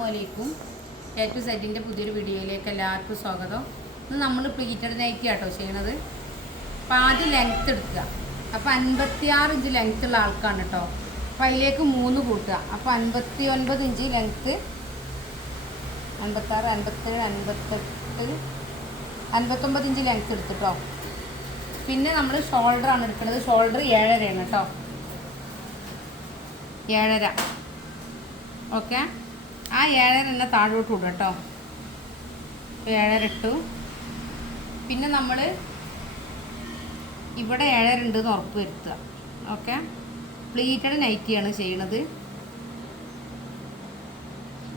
അസ്സാം വലൈക്കും A to സെറ്റിന്റെ പുതിയൊരു വീഡിയോയിലേക്ക് എല്ലാവർക്കും സ്വാഗതം. ഇന്ന് നമ്മൾ പ്ലീറ്റഡ് നൈറ്റി ആട്ടോ ചെയ്യണത്. അപ്പോൾ ആദ്യം ലെങ്ത്ത് എടുക്കുക. അപ്പോൾ അൻപത്തിയാറ് ഇഞ്ച് ലെങ്ത്ത് ഉള്ള ആൾക്കാണ് കേട്ടോ അപ്പോൾ അതിലേക്ക് മൂന്ന് കൂട്ടുക. അപ്പോൾ അൻപത്തി ഒൻപത് ഇഞ്ച് ലെങ്ത്ത് അൻപത്താറ് അൻപത്തേഴ് അൻപത്തെട്ട് അൻപത്തൊമ്പത് ഇഞ്ച് ലെങ്ത്ത് എടുത്തിട്ടോ പിന്നെ നമ്മൾ ഷോൾഡർ ആണ് എടുക്കുന്നത് ഷോൾഡർ ഏഴരയാണ് കേട്ടോ ഏഴര. ഓക്കെ ആ ഏഴര തന്നെ താഴോട്ട് ഇടും കേട്ടോ. ഏഴര ഇട്ടു. പിന്നെ നമ്മൾ ഇവിടെ ഏഴര ഉണ്ടെന്ന് ഉറപ്പ് വരുത്തുക. ഓക്കെ? പ്ലീറ്റഡ് നൈറ്റിയാണ് ചെയ്യണത്.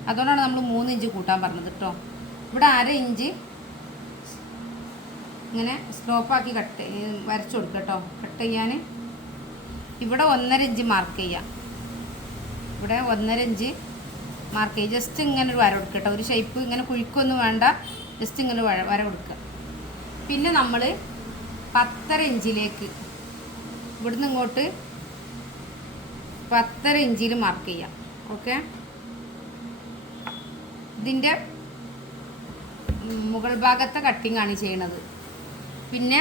അതുകൊണ്ടാണ് നമ്മൾ മൂന്ന് ഇഞ്ച് കൂട്ടാൻ പറഞ്ഞത് കേട്ടോ. ഇവിടെ അര ഇഞ്ച് ഇങ്ങനെ സ്ലോപ്പാക്കി കട്ട് വരച്ചു കൊടുക്കുക കേട്ടോ. കട്ട് ചെയ്യാൻ. ഇവിടെ ഒന്നര ഇഞ്ച് മാർക്ക് ചെയ്യാം. ഇവിടെ ഒന്നര ഇഞ്ച് മാർക്ക് ചെയ്യുക ജസ്റ്റ് ഇങ്ങനെ ഒരു വര കൊടുക്കുക കേട്ടോ ഒരു ഷേപ്പ് ഇങ്ങനെ കുഴിക്കൊന്നും വേണ്ട. ജസ്റ്റ് ഇങ്ങനെ വര വര കൊടുക്കുക പിന്നെ നമ്മൾ പത്തര ഇഞ്ചിലേക്ക് ഇവിടുന്ന് ഇങ്ങോട്ട് പത്തര ഇഞ്ചിൽ മാർക്ക് ചെയ്യാം. ഓക്കെ ഇതിന്റെ മുകൾ ഭാഗത്തെ കട്ടിംഗ് ആണ് ചെയ്യണത്. പിന്നെ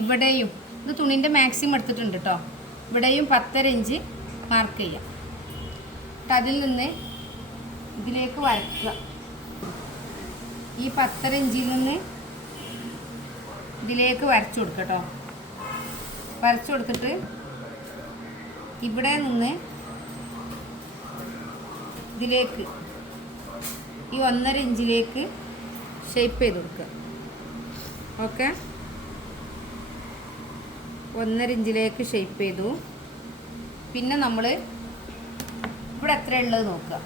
ഇവിടെയും ഇത് തുണിന്റെ മാക്സിമം എടുത്തിട്ടുണ്ട് കേട്ടോ ഇവിടെയും പത്തര ഇഞ്ച് മാർക്ക് ചെയ്യാം. അതിൽ നിന്ന് ഇതിലേക്ക് വരക്കുക. ഈ പത്തര ഇഞ്ചിൽ നിന്ന് ഇതിലേക്ക് വരച്ചു കൊടുക്കുക കേട്ടോ. വരച്ചു കൊടുത്തിട്ട് ഇവിടെ നിന്ന് ഇതിലേക്ക് ഈ ഒന്നര ഇഞ്ചിലേക്ക് ഷേപ്പ് ചെയ്ത് കൊടുക്കുക. ഓക്കെ ഒന്നര ഇഞ്ചിലേക്ക് ഷേപ്പ് ചെയ്തു. പിന്നെ നമ്മൾ ഇവിടെ എത്ര ഉള്ളത് നോക്കുക.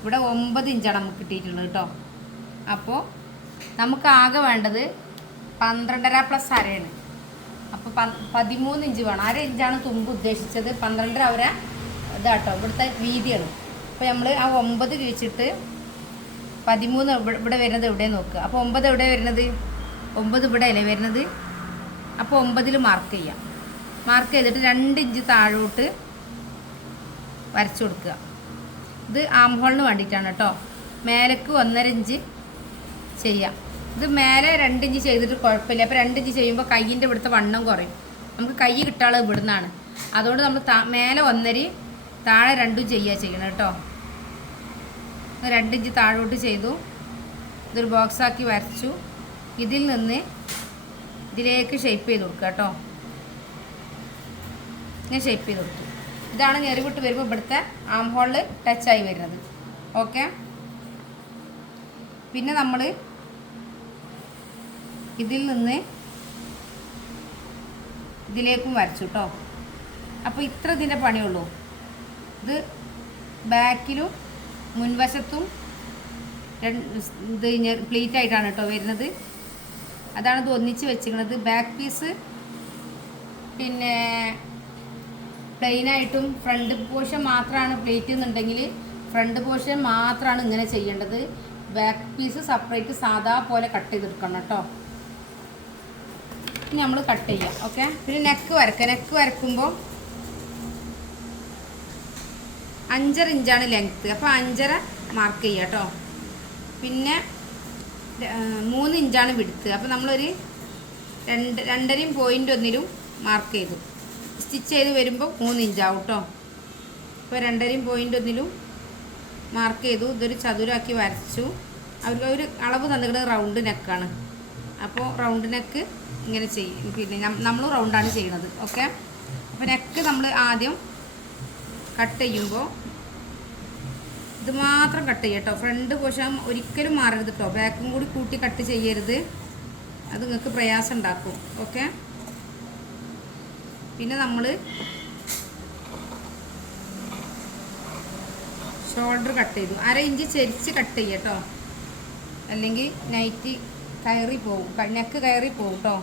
ഇവിടെ ഒമ്പത് ഇഞ്ചാണ് നമുക്ക് കിട്ടിയിട്ടുള്ളത് കേട്ടോ. അപ്പോൾ നമുക്ക് ആകെ വേണ്ടത് പന്ത്രണ്ടര പ്ലസ് അരയാണ്. അപ്പോൾ പതിമൂന്ന് ഇഞ്ച് വേണം. അര ഇഞ്ചാണ് തുമ്പ് ഉദ്ദേശിച്ചത്. പന്ത്രണ്ടര അവര ഇതാട്ടോ. ഇവിടുത്തെ വീതിയാണ്. അപ്പോൾ നമ്മൾ ആ ഒമ്പത് കിഴിച്ചിട്ട് പതിമൂന്ന് ഇവിടെ- വരുന്നത് എവിടെ നോക്കുക. അപ്പോൾ ഒമ്പത് എവിടെ വരുന്നത്? ഒമ്പത് ഇവിടെ അല്ലേ വരുന്നത്? അപ്പോൾ ഒമ്പതിൽ മാർക്ക് ചെയ്യാം. മാർക്ക് ചെയ്തിട്ട് രണ്ട് ഇഞ്ച് താഴോട്ട് വരച്ചു കൊടുക്കുക. ഇത് ആം ഹോളിന് വേണ്ടിയിട്ടാണ് കേട്ടോ മേലേക്ക് ഒന്നര ഇഞ്ച് ചെയ്യാം. ഇത് മേലെ രണ്ട് ഇഞ്ച് ചെയ്തിട്ട് കുഴപ്പമില്ല. അപ്പോൾ രണ്ട് ഇഞ്ച് ചെയ്യുമ്പോൾ കയ്യിന്റെ ഇവിടുത്തെ വണ്ണം കുറയും. നമുക്ക് കൈ കിട്ടാനുള്ളത് ഇവിടുന്നാണ്. അതുകൊണ്ട് നമ്മൾ മേലെ ഒന്നര താഴെ രണ്ടും ചെയ്യുക ചെയ്യണം കേട്ടോ രണ്ട് ഇഞ്ച് താഴോട്ട് ചെയ്തു. ഇതൊരു ബോക്സാക്കി വരച്ചു. ഇതിൽ നിന്ന് ഇതിലേക്ക് ഷേപ്പ് ചെയ്ത് കൊടുക്കുക കേട്ടോ ഇങ്ങനെ ഷേപ്പ് ചെയ്ത് കൊടുത്തു. ഇതാണ് ഞെറിവിട്ട് വരുമ്പോൾ ഇവിടുത്തെ ആം ഹോളിൽ ടച്ചായി വരുന്നത്. ഓക്കെ പിന്നെ നമ്മൾ ഇതിൽ നിന്ന് ഇതിലേക്കും വരച്ചു കേട്ടോ അപ്പോൾ ഇത്ര ഇതിന്റെ പണിയുള്ളൂ. ഇത് ബാക്കിലും മുൻവശത്തും ഇത് പ്ലേറ്റ് ആയിട്ടാണ് കേട്ടോ വരുന്നത്. അതാണ് ഇത് ഒന്നിച്ച് വെച്ചിരിക്കുന്നത്. ബാക്ക് പീസ് പിന്നെ പ്ലെയിനായിട്ടും ഫ്രണ്ട് പോർഷൻ മാത്രമാണ് പ്ലേറ്റ് എന്നുണ്ടെങ്കിൽ ഫ്രണ്ട് പോർഷൻ മാത്രമാണ് ഇങ്ങനെ ചെയ്യേണ്ടത്. ബാക്ക് പീസ് സെപ്പറേറ്റ് സാധാ പോലെ കട്ട് ചെയ്തെടുക്കണം കേട്ടോ ഇനി നമ്മൾ കട്ട് ചെയ്യാം ഓക്കെ? പിന്നെ നെക്ക് വരക്കുക നെക്ക് വരക്കുമ്പോൾ അഞ്ചര ഇഞ്ചാണ് ലെങ്ത്ത്. അപ്പോൾ അഞ്ചര മാർക്ക് ചെയ്യുക കേട്ടോ പിന്നെ മൂന്ന് ഇഞ്ചാണ് വിടുത്ത്. അപ്പോൾ നമ്മളൊരു രണ്ട് രണ്ടരയും പോയിന്റ് ഒന്നിലും മാർക്ക് ചെയ്തു. സ്റ്റിച്ച് ചെയ്ത് വരുമ്പോൾ മൂന്ന് ഇഞ്ചാവും കേട്ടോ ഇപ്പോൾ രണ്ടരയും പോയിന്റ് ഒന്നിലും മാർക്ക് ചെയ്തു. ഇതൊരു ചതുരാക്കി വരച്ചു. അവർക്ക് ഒരു അളവ് തന്നിട്ട് റൗണ്ട് നെക്കാണ് അപ്പോൾ റൗണ്ട് നെക്ക് ഇങ്ങനെ ചെയ്യും. പിന്നെ നമ്മൾ റൗണ്ടാണ് ചെയ്യുന്നത് ഓക്കെ അപ്പോൾ നെക്ക് നമ്മൾ ആദ്യം കട്ട് ചെയ്യുമ്പോൾ ഇത് മാത്രം കട്ട് ചെയ്യട്ടോ ഫ്രണ്ട് പോഷൻ ഒരിക്കലും മാറരുത് കേട്ടോ ബാക്കും കൂടി കൂട്ടി കട്ട് ചെയ്യരുത്. അത് നിങ്ങൾക്ക് പ്രയാസം ഉണ്ടാക്കും. ഓക്കെ പിന്നെ നമ്മൾ ഷോൾഡർ കട്ട് ചെയ്തു. അര ഇഞ്ച് ചെരിച്ച് കട്ട് ചെയ്യുക കേട്ടോ അല്ലെങ്കിൽ നൈറ്റ് കയറി പോകും നെക്ക് കയറി പോകും കേട്ടോ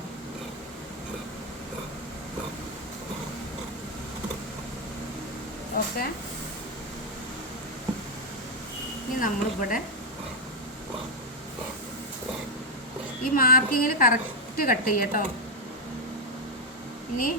ഓക്കെ. ഇനി നമ്മളിവിടെ ഈ മാർക്കിങ്ങിൽ കറക്റ്റ് കട്ട് ചെയ്യാം കേട്ടോ ഇനി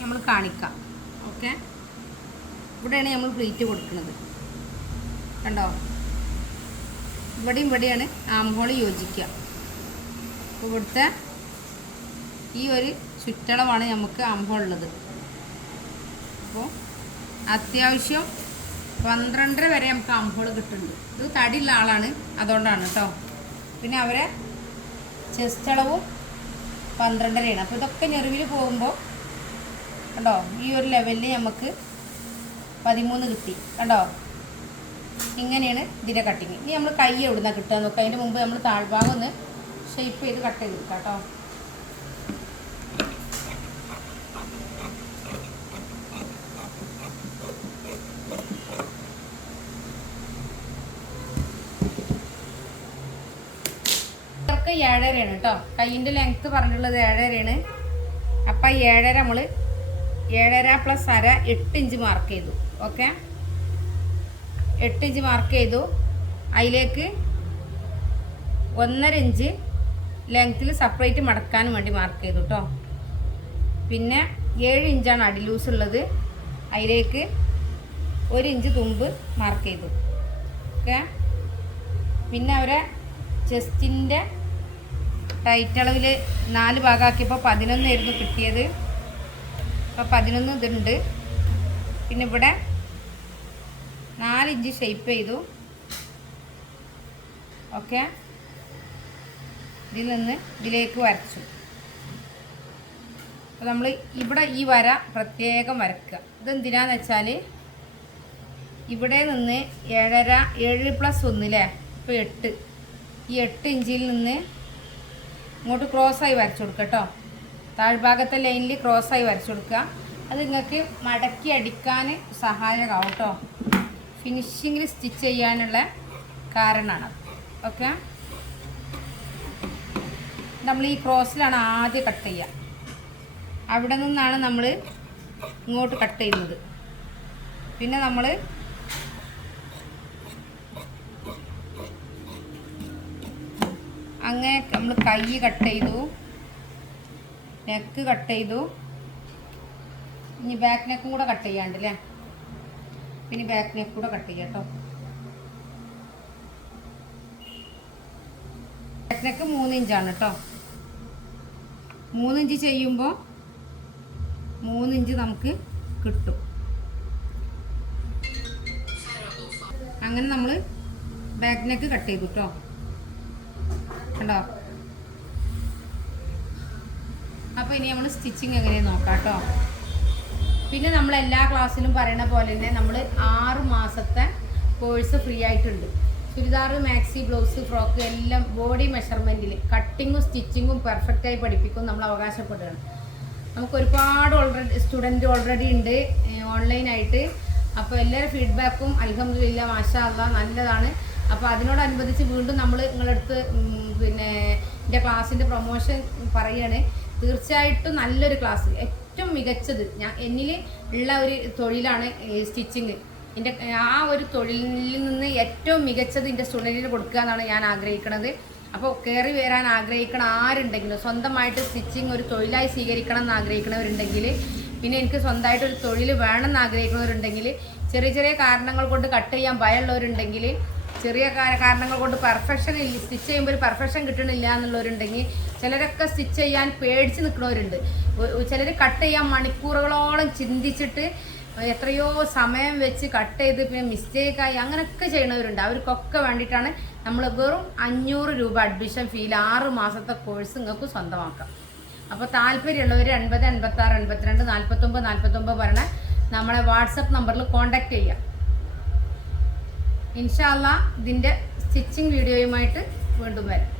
നമ്മൾ കാണിക്കാം. ഓക്കെ ഇവിടെയാണ് നമ്മൾ പ്ലേറ്റ് കൊടുക്കുന്നത്. കണ്ടോ? ഇവിടെയും ഇവിടെയാണ് ആംഹോൾ യോജിക്കുക. അപ്പോൾ ഇവിടുത്തെ ഈ ഒരു ചുറ്റളവാണ് നമുക്ക് ആംഹോൾ ഉള്ളത്. അപ്പോൾ അത്യാവശ്യം പന്ത്രണ്ടര വരെ നമുക്ക് ആംഹോൾ കിട്ടുന്നുണ്ട്. ഇത് തടിയുള്ള ആളാണ്. അതുകൊണ്ടാണ് കേട്ടോ പിന്നെ അവരെ ചെസ്റ്റ് അളവും പന്ത്രണ്ടരയാണ്. അപ്പോൾ ഇതൊക്കെ ഞെറിവിൽ പോകുമ്പോൾ കണ്ടോ? ഈ ഒരു ലെവലിൽ നമുക്ക് പതിമൂന്ന് കിട്ടി. കണ്ടോ? ഇങ്ങനെയാണ് ഇതിന്റെ കട്ടിങ് ഇനി നമ്മൾ കൈ എവിടുന്ന കിട്ടുക നോക്കുക അതിന്റെ മുമ്പ് നമ്മൾ താഴ്ഭാഗം ഒന്ന് ഷേപ്പ് ചെയ്ത് കട്ട് ചെയ്ത് എടുക്കാം കേട്ടോ. ഏഴരയാണ് കേട്ടോ. കൈയിന്റെ ലെങ്ത്ത് പറഞ്ഞിട്ടുള്ളത് ഏഴരയാണ്. അപ്പം ഏഴര നമ്മൾ ഏഴര പ്ലസ് അര എട്ട് ഇഞ്ച് മാർക്ക് ചെയ്തു. ഓക്കെ എട്ട് ഇഞ്ച് മാർക്ക് ചെയ്തു. അതിലേക്ക് ഒന്നര ഇഞ്ച് ലെങ്ത്തിൽ സെപ്പറേറ്റ് മടക്കാനും വേണ്ടി മാർക്ക് ചെയ്തു കേട്ടോ പിന്നെ ഏഴ് ഇഞ്ചാണ് അടി ലൂസ് ഉള്ളത്. അതിലേക്ക് ഒരു ഇഞ്ച് തുമ്പ് മാർക്ക് ചെയ്തു. ഓക്കെ പിന്നെ അവരെ ചെസ്റ്റിന്റെ ടൈറ്റ് അളവിൽ നാല് ഭാഗമാക്കിയപ്പോൾ പതിനൊന്നായിരുന്നു കിട്ടിയത്. അപ്പോൾ പതിനൊന്ന് ഇതുണ്ട്. പിന്നെ ഇവിടെ നാലിഞ്ച് ഷേപ്പ് ചെയ്തു. ഓക്കെ ഇതിൽ നിന്ന് ഇതിലേക്ക് വരച്ചു. അപ്പോൾ നമ്മൾ ഇവിടെ ഈ വര പ്രത്യേകം വരക്കുക. ഇതെന്തിനാന്ന് വെച്ചാൽ ഇവിടെ നിന്ന് ഏഴര ഏഴ് പ്ലസ് ഒന്നില്ലേ ഇപ്പോൾ എട്ട്. ഈ എട്ട് ഇഞ്ചിൽ നിന്ന് ഇങ്ങോട്ട് ക്രോസായി വരച്ചു കൊടുക്കുക കേട്ടോ. താഴ്ഭാഗത്തെ ലൈനിൽ ക്രോസായി വരച്ചു കൊടുക്കുക. അത് നിങ്ങൾക്ക് മടക്കി അടിക്കാൻ സഹായകമാവും കേട്ടോ ഫിനിഷിങ്ങിൽ സ്റ്റിച്ച് ചെയ്യാനുള്ള കാരണമാണ്. ഓക്കെ നമ്മൾ ഈ ക്രോസിലാണ് ആദ്യം കട്ട് ചെയ്യുക. അവിടെ നിന്നാണ് നമ്മൾ ഇങ്ങോട്ട് കട്ട് ചെയ്യുന്നത്. പിന്നെ നമ്മൾ അങ്ങനെ നമ്മൾ കൈ കട്ട് ചെയ്തു. നെക്ക് കട്ട് ചെയ്തു. ഇനി ബാക്ക് നെക്കും കൂടെ കട്ട് ചെയ്യാണ്ട് അല്ലേ പിന്നെ ബാക്ക് നെക്ക് കൂടെ കട്ട് ചെയ്യാം കേട്ടോ ബാക്ക് നെക്ക് മൂന്ന് ഇഞ്ചാണ് കേട്ടോ മൂന്നിഞ്ച് ചെയ്യുമ്പോൾ മൂന്നിഞ്ച് നമുക്ക് കിട്ടും. അങ്ങനെ നമ്മൾ ബാക്ക് നെക്ക് കട്ട് ചെയ്തു കേട്ടോ കണ്ടോ? അപ്പോൾ ഇനി നമ്മൾ സ്റ്റിച്ചിങ് എങ്ങനെയാണ് നോക്കാം കേട്ടോ പിന്നെ നമ്മൾ എല്ലാ ക്ലാസ്സിലും പറയുന്ന പോലെ തന്നെ നമ്മൾ ആറ് മാസത്തെ കോഴ്സ് ഫ്രീ ആയിട്ടുണ്ട്. ചുരിദാർ മാക്സി ബ്ലൗസ് ഫ്രോക്ക് എല്ലാം ബോഡി മെഷർമെന്റിൽ കട്ടിങ്ങും സ്റ്റിച്ചിങ്ങും പെർഫെക്റ്റായി പഠിപ്പിക്കും നമ്മൾ അവകാശപ്പെടുകയാണ് നമുക്ക് ഒരുപാട് ഓൾറെഡി സ്റ്റുഡന്റ് ഓൾറെഡി ഉണ്ട് ഓൺലൈനായിട്ട് അപ്പോൾ എല്ലാവരും ഫീഡ്ബാക്കും അലഹമില്ല മാഷാ അല്ല നല്ലതാണ്. അപ്പോൾ അതിനോടനുബന്ധിച്ച് വീണ്ടും നമ്മൾ നിങ്ങളടുത്ത് പിന്നെ എന്റെ ക്ലാസ്സിന്റെ പ്രൊമോഷൻ പറയുകയാണ് തീർച്ചയായിട്ടും നല്ലൊരു ക്ലാസ്. ഏറ്റവും മികച്ചത് ഞാൻ എന്നിൽ ഉള്ള ഒരു തൊഴിലാണ് സ്റ്റിച്ചിങ്. എന്റെ ആ ഒരു തൊഴിലിൽ നിന്ന് ഏറ്റവും മികച്ചത് എന്റെ സ്റ്റുഡന്റിന് കൊടുക്കുക എന്നാണ് ഞാൻ ആഗ്രഹിക്കുന്നത് അപ്പോൾ കയറി വരാൻ ആഗ്രഹിക്കണ ആരുണ്ടെങ്കിലും സ്വന്തമായിട്ട് സ്റ്റിച്ചിങ് ഒരു തൊഴിലായി സ്വീകരിക്കണം എന്ന് ആഗ്രഹിക്കണവരുണ്ടെങ്കിൽ പിന്നെ എനിക്ക് സ്വന്തമായിട്ട് ഒരു തൊഴിൽ വേണമെന്ന് ആഗ്രഹിക്കുന്നവരുണ്ടെങ്കിൽ ചെറിയ ചെറിയ കാരണങ്ങൾ കൊണ്ട് കട്ട് ചെയ്യാൻ ഭയമുള്ളവരുണ്ടെങ്കിൽ ചെറിയ കാരണങ്ങൾ കൊണ്ട് പെർഫെക്ഷൻ സ്റ്റിച്ച് ചെയ്യുമ്പോൾ ഒരു പെർഫെക്ഷൻ കിട്ടണില്ല എന്നുള്ളവരുണ്ടെങ്കിൽ ചിലരൊക്കെ സ്റ്റിച്ച് ചെയ്യാൻ പേടിച്ച് നിൽക്കുന്നവരുണ്ട് ചിലർ കട്ട് ചെയ്യാൻ മണിക്കൂറുകളോളം ചിന്തിച്ചിട്ട് എത്രയോ സമയം വെച്ച് കട്ട് ചെയ്ത് പിന്നെ മിസ്റ്റേക്കായി അങ്ങനെയൊക്കെ ചെയ്യണവരുണ്ട്. അവർക്കൊക്കെ വേണ്ടിയിട്ടാണ് നമ്മൾ വെറും അഞ്ഞൂറ് രൂപ അഡ്മിഷൻ ഫീൽ ആറ് മാസത്തെ കോഴ്സ് നിങ്ങൾക്ക് സ്വന്തമാക്കാം. അപ്പോൾ താല്പര്യമുള്ളവർ എൺപത് എൺപത്താറ് എൺപത്തിരണ്ട് നാൽപ്പത്തൊമ്പത് നാൽപ്പത്തൊമ്പത് പറഞ്ഞ നമ്മളെ വാട്സപ്പ് നമ്പറിൽ കോൺടാക്റ്റ് ചെയ്യാം. ഇൻഷാല്ല ഇതിന്റെ സ്റ്റിച്ചിങ് വീഡിയോയുമായിട്ട് വീണ്ടും വരാം.